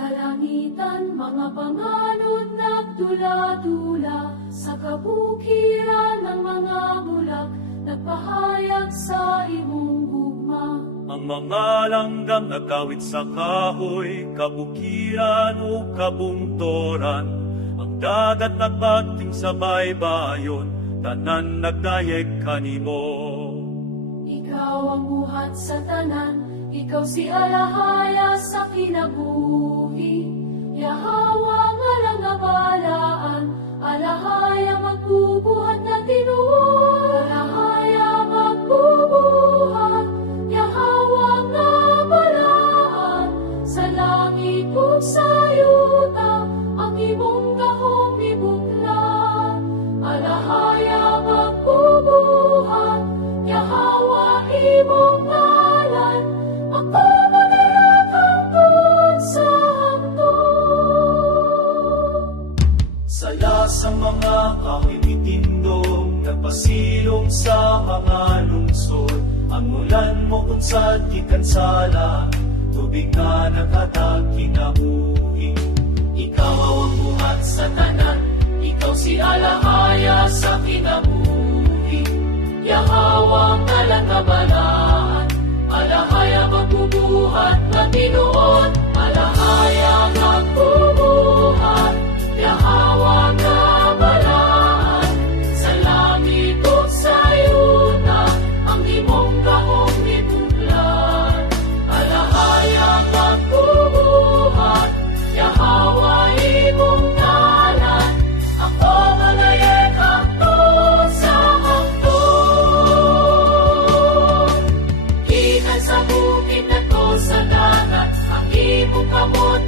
kalangitan, mga panganod nagdula-dula, sa kabukiran ng mga bulak, nagpahayag sa imong gugma. Ang mga langgam nagkawit sa kahoy, kabukiran o kabungtoran, ang dagat nagbating sa baybayon, tanan nagdayeg kanimo. Ikaw ang buhat sa tanan, ikaw si alahaya sa kinabuhi. Yahawa nga lang nabalaan, alahaya magbubuhat na tinuod. Alahaya magbubuhat, Yahawa nga balaan, sa langit ug sa yuta, ang imong gahong ibuklan. Alahaya magbubuhat, Yahawa imong ngalan, ako manayag hangtod sa hangtod. Sala sa mga kahimitindong, nagpasilong sa mga lungsod, ang ulan mo kung sa tikansala, tubig na naghatag kinabuhi. Ikaw ang buhat sa tanan, ikaw si alahaya sa kinabuhi. Yahawa nga lang nabalaan, alahaya magbubuhat na tinuod. Alahaya magbubuhat, Yahawa nga balaan, sa langit ug sa yuta, ang imong gahong ibuklan. Alahaya magbubuhat, Yahawa imong ngalan, ako manayeg hangtod sa hangtod. Gikan sa bukid nato sa dagat, ang imong kamot